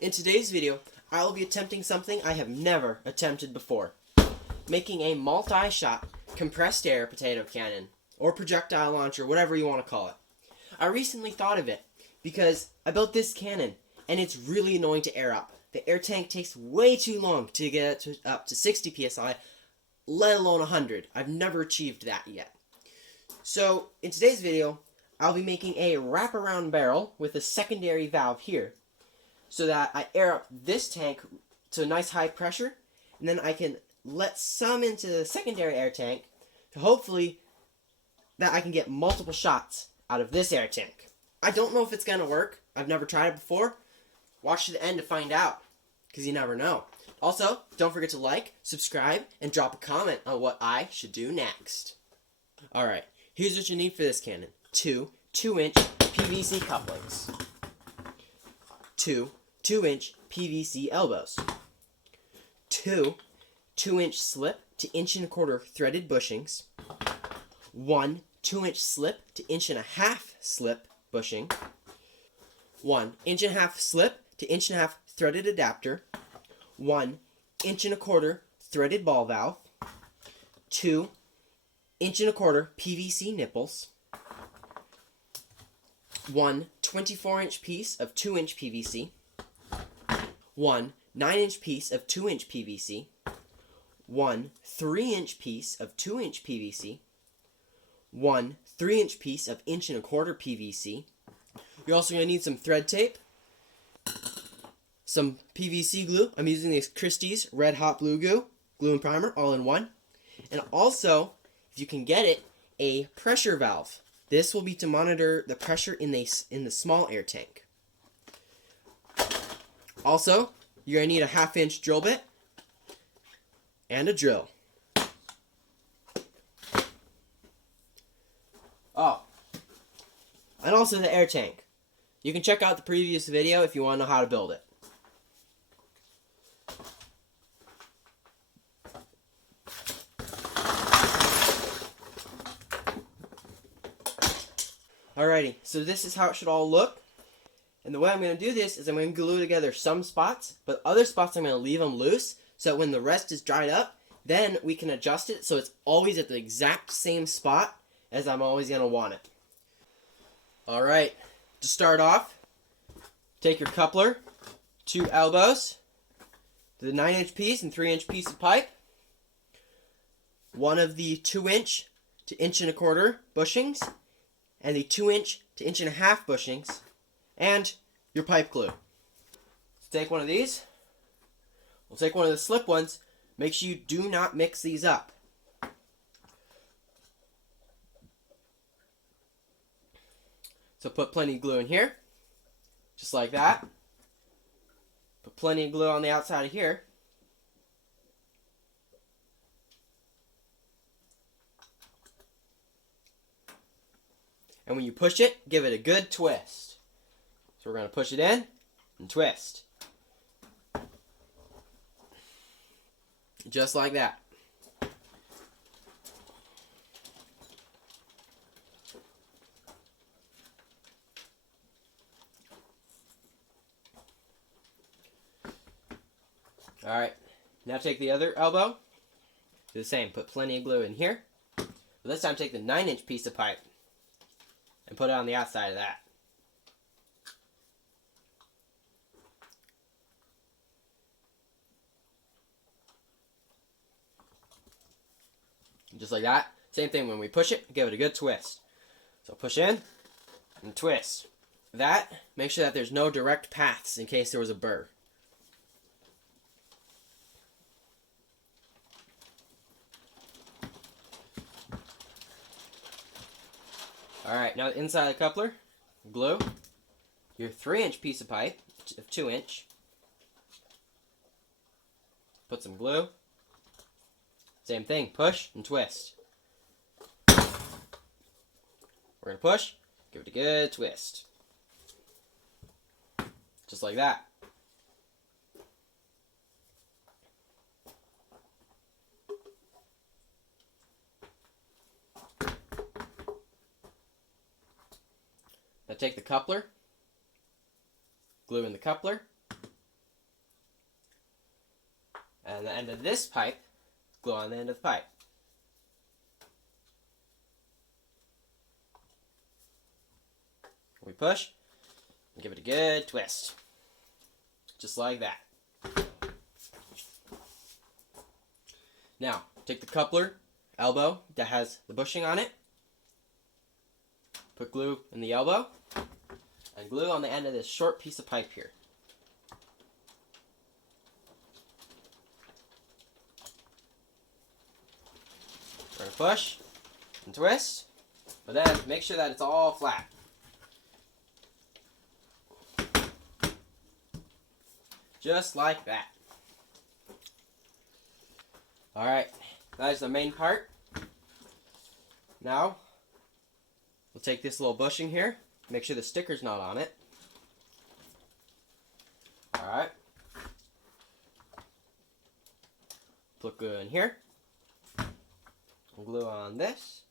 In today's video, I will be attempting something I have never attempted before. Making a multi-shot compressed air potato cannon, or projectile launcher, whatever you want to call it. I recently thought of it because I built this cannon and it's really annoying to air up. The air tank takes way too long to get up to 60 psi, let alone 100. I've never achieved that yet. So, in today's video, I'll be making a wraparound barrel with a secondary valve here, so that I air up this tank to a nice high pressure, and then I can let some into the secondary air tank, to hopefully that I can get multiple shots out of this air tank. I don't know if it's going to work. I've never tried it before. Watch to the end to find out, because you never know. Also, don't forget to like, subscribe, and drop a comment on what I should do next. Alright, here's what you need for this cannon. Two 2-inch PVC couplings. Two 2-inch PVC elbows. Two 2-inch slip to 1.25 threaded bushings. One 2-inch slip to 1.5 slip bushing. 1 1.5 slip to 1.5 threaded adapter. 1 1.25 threaded ball valve. 2 1.25 PVC nipples. 1 24-inch piece of 2-inch PVC. 1 9-inch piece of 2-inch PVC. 1 3-inch piece of 2-inch PVC. 1 3-inch piece of 1.25 PVC. You're also going to need some thread tape, some PVC glue. I'm using this Christie's Red Hot Blue glue and primer, all in one. And also, if you can get it, a pressure valve. This will be to monitor the pressure in the small air tank. Also, you're going to need a 1/2-inch drill bit and a drill. Oh, and also the air tank. You can check out the previous video if you want to know how to build it. Alrighty, so this is how it should all look. And the way I'm going to do this is I'm going to glue together some spots, but other spots I'm going to leave them loose, so that when the rest is dried up, then we can adjust it so it's always at the exact same spot as I'm always going to want it. Alright, to start off, take your coupler, 2 elbows, the 9-inch piece and 3-inch piece of pipe, one of the 2-inch to 1.25 bushings, and the 2-inch to 1.5 bushings, and your pipe glue. So take one of these. We'll take one of the slip ones. Make sure you do not mix these up. So put plenty of glue in here, just like that. Put plenty of glue on the outside of here. And when you push it, give it a good twist. So we're going to push it in and twist. Just like that. Alright, now take the other elbow. Do the same. Put plenty of glue in here. But this time take the 9-inch piece of pipe and put it on the outside of that. Just like that. Same thing when we push it, give it a good twist. So push in and twist. That, make sure that there's no direct paths in case there was a burr. Alright, now the inside of the coupler, glue your 3-inch piece of pipe, of 2-inch. Put some glue. Same thing, push and twist. We're going to push, give it a good twist. Just like that. Now take the coupler, glue in the coupler, And the end of this pipe, glue on the end of the pipe. We push and give it a good twist. Just like that. Now, take the coupler elbow that has the bushing on it. Put glue in the elbow. And glue on the end of this short piece of pipe here. We're going to push and twist. But then make sure that it's all flat. Just like that. Alright, that is the main part. Now, we'll take this little bushing here. Make sure the sticker's not on it. Alright. Put glue in here. Glue on this.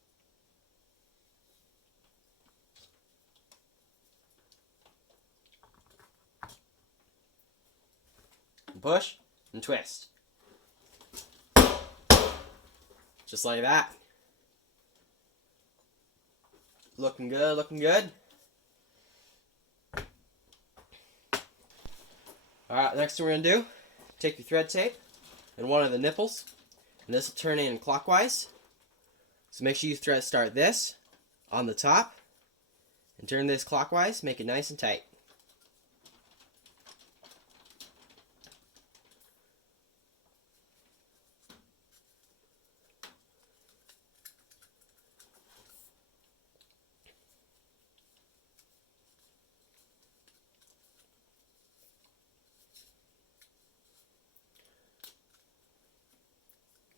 Push and twist. Just like that. Looking good, looking good. Alright, next thing we're going to do, take your thread tape and one of the nipples, and this will turn in clockwise. So make sure you start this on the top, and turn this clockwise, make it nice and tight.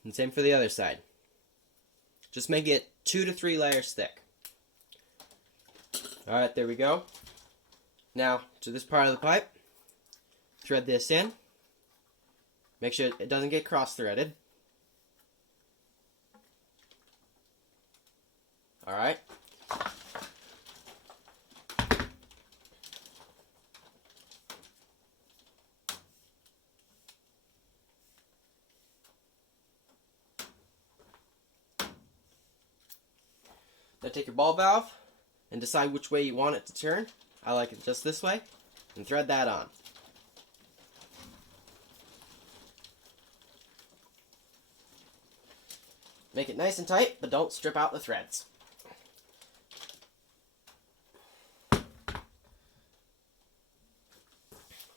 And same for the other side. Just make it 2 to 3 layers thick. Alright, there we go. Now, to this part of the pipe, thread this in. Make sure it doesn't get cross-threaded. Alright. Now take your ball valve and decide which way you want it to turn. I like it just this way. And thread that on. Make it nice and tight, but don't strip out the threads.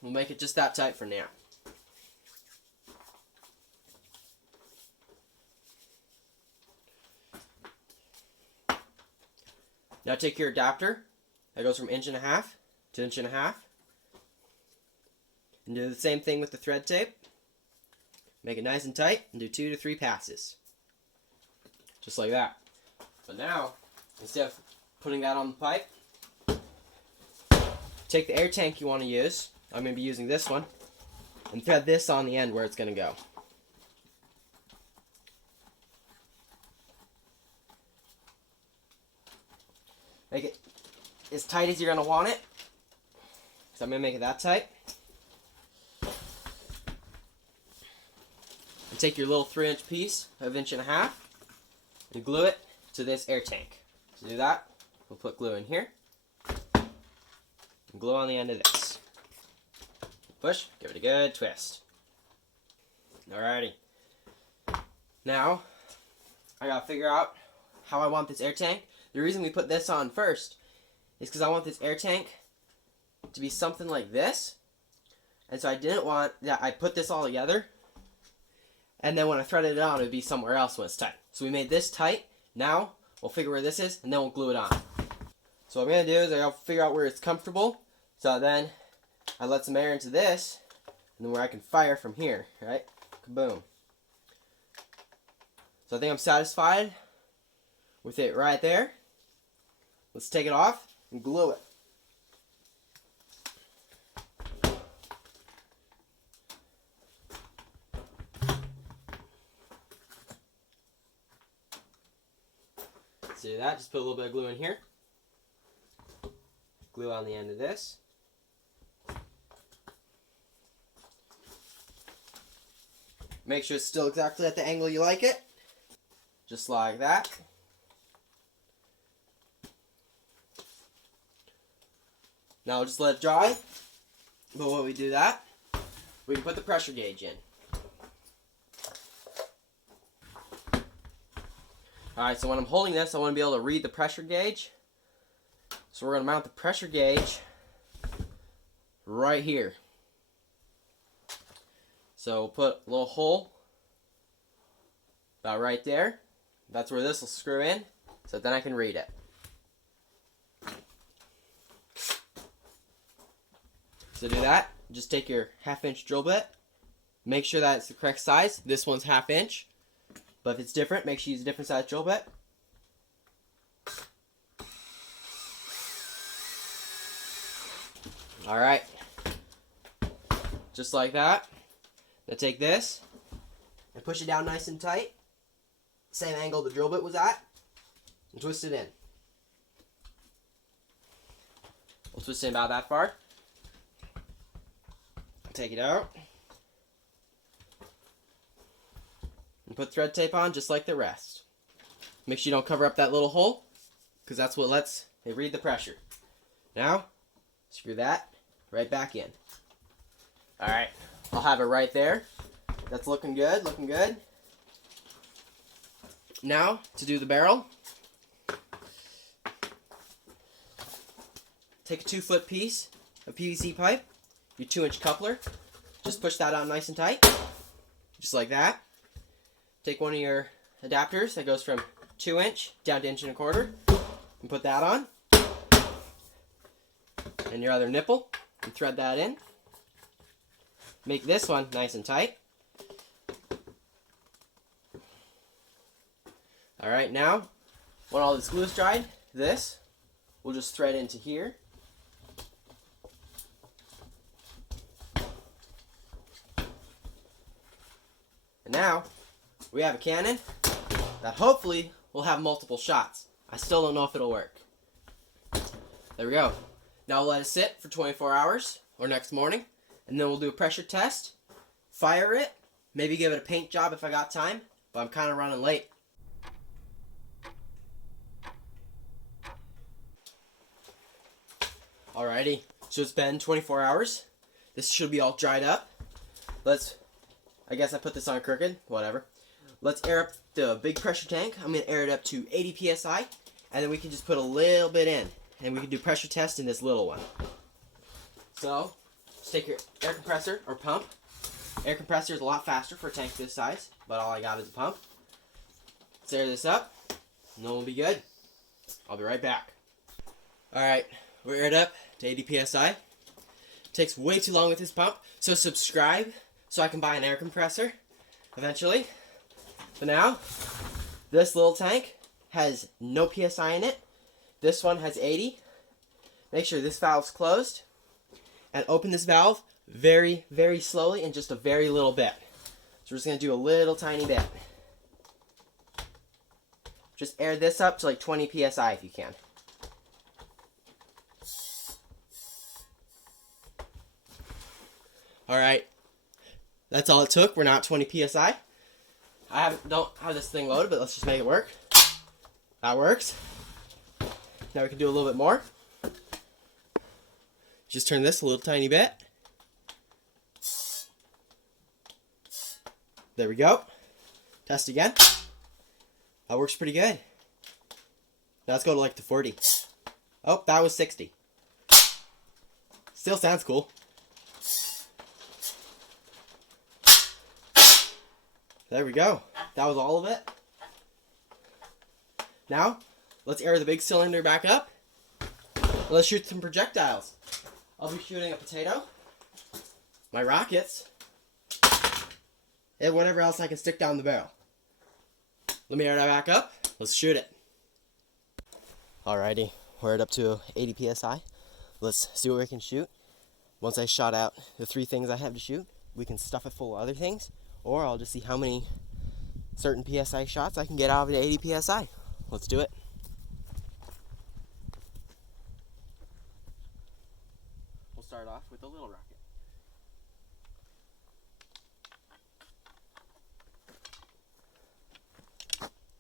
We'll make it just that tight for now. Now take your adapter that goes from 1.5 inches to 1.5 inches and do the same thing with the thread tape. Make it nice and tight and do 2 to 3 passes. Just like that. But now, instead of putting that on the pipe, take the air tank you want to use. I'm going to be using this one. And thread this on the end where it's going to go. Make it as tight as you're going to want it. So I'm going to make it that tight. And take your little 3-inch piece of 1.5 inches and glue it to this air tank. To do that, we'll put glue in here. And glue on the end of this. Push, give it a good twist. Alrighty. Now, I gotta figure out how I want this air tank. The reason we put this on first is because I want this air tank to be something like this. And so I didn't want that I put this all together and then when I threaded it on it would be somewhere else when it's tight. So we made this tight. Now we'll figure where this is and then we'll glue it on. So what I'm going to do is I gotta figure out where it's comfortable. So then I let some air into this and then where I can fire from here, right? Kaboom. So I think I'm satisfied with it right there. Let's take it off and glue it. So do that, just put a little bit of glue in here. Glue on the end of this. Make sure it's still exactly at the angle you like it. Just like that. Now we'll just let it dry. But when we do that, we can put the pressure gauge in. Alright, so when I'm holding this, I want to be able to read the pressure gauge. So we're going to mount the pressure gauge right here. So we'll put a little hole about right there. That's where this will screw in, so then I can read it. So to do that, just take your 1/2 inch drill bit. Make sure that it's the correct size. This one's 1/2 inch. But if it's different, make sure you use a different size drill bit. Alright. Just like that. Now take this and push it down nice and tight. Same angle the drill bit was at. And twist it in. We'll twist it in about that far. Take it out. And put thread tape on just like the rest. Make sure you don't cover up that little hole, because that's what lets it read the pressure. Now, screw that right back in. Alright, I'll have it right there. That's looking good, looking good. Now, to do the barrel, take a 2-foot piece of PVC pipe, your 2-inch coupler, just push that on nice and tight, just like that. Take one of your adapters that goes from 2-inch down to 1 1/4 and put that on. And your other nipple, and thread that in. Make this one nice and tight. Alright, now, when all this glue is dried, this we'll just thread into here. And now, we have a cannon that hopefully will have multiple shots. I still don't know if it'll work. There we go. Now we'll let it sit for 24 hours, or next morning, and then we'll do a pressure test, fire it, maybe give it a paint job if I got time, but I'm kind of running late. Alrighty, so it's been 24 hours. This should be all dried up. I guess I put this on crooked, whatever. Let's air up the big pressure tank. I'm going to air it up to 80 psi, and then we can just put a little bit in, and we can do pressure test in this little one. So, just take your air compressor or pump. Air compressor is a lot faster for a tank this size, but all I got is a pump. Let's air this up, and then we'll be good. I'll be right back. Alright, we're aired up to 80 psi. Takes way too long with this pump, so subscribe so I can buy an air compressor eventually. But now, this little tank has no psi in it. This one has 80. Make sure this valve's closed. And open this valve very, very slowly in just a very little bit. So we're just going to do a little tiny bit. Just air this up to like 20 psi if you can. Alright. That's all it took. We're now at 20 psi. Don't have this thing loaded, but let's just make it work. That works. Now we can do a little bit more. Just turn this a little tiny bit. There we go. Test again. That works pretty good. Now let's go to like the 40. Oh, that was 60. Still sounds cool. There we go. That was all of it. Now, let's air the big cylinder back up. Let's shoot some projectiles. I'll be shooting a potato, my rockets, and whatever else I can stick down the barrel. Let me air that back up. Let's shoot it. Alrighty, we're up to 80 psi. Let's see what we can shoot. Once I shot out the 3 things I have to shoot, we can stuff it full of other things. Or I'll just see how many certain PSI shots I can get out of the 80 PSI. Let's do it. We'll start off with a little rocket.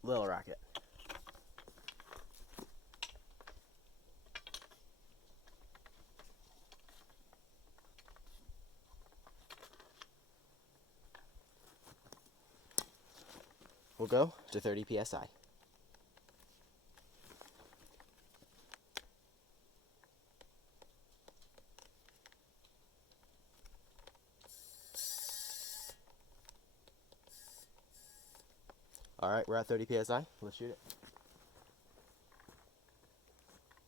little rocket. We'll go to 30 psi. Alright, we're at 30 psi. Let's shoot it.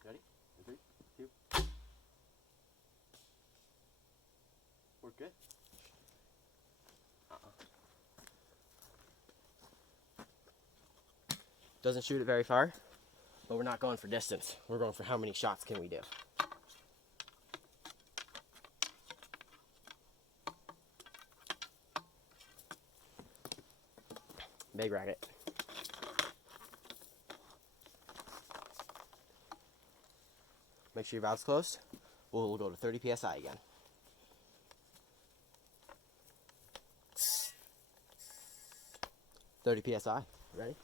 Ready? 3, 2. We're good. Doesn't shoot it very far, but we're not going for distance. We're going for how many shots can we do. Big racket. Make sure your valve's closed. We'll go to 30 psi again. $30 psi. Ready?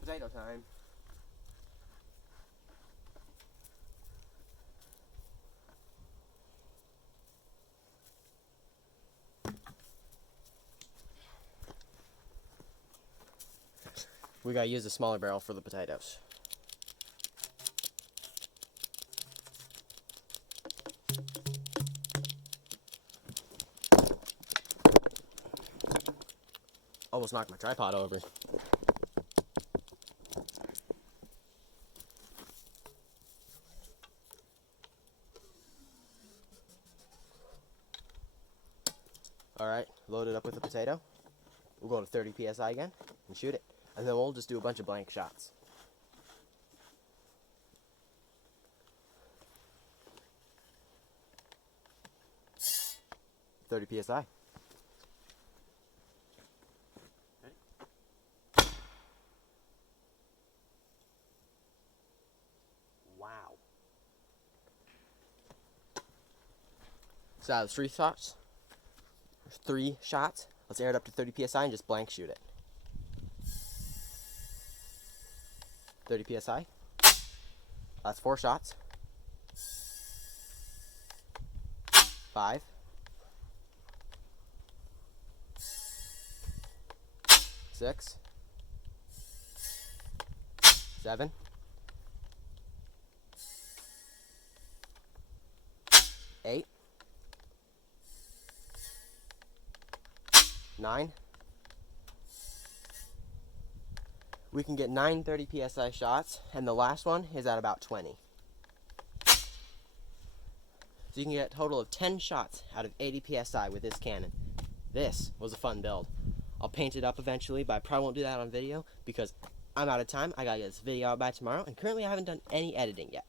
Potato time. We gotta use a smaller barrel for the potatoes. Almost knocked my tripod over. Alright, load it up with the potato. We'll go to 30 psi again and shoot it. And then we'll just do a bunch of blank shots. $30 psi. Ready? Wow. So out of 3 shots, let's air it up to 30 psi and just blank shoot it. 30 psi. That's 4 shots. 5. 6. 7. 8. 9. We can get 9 30 psi shots, and the last one is at about 20. So you can get a total of 10 shots out of 80 psi with this cannon. This was a fun build. I'll paint it up eventually, but I probably won't do that on video because I'm out of time. I gotta get this video out by tomorrow, and currently I haven't done any editing yet.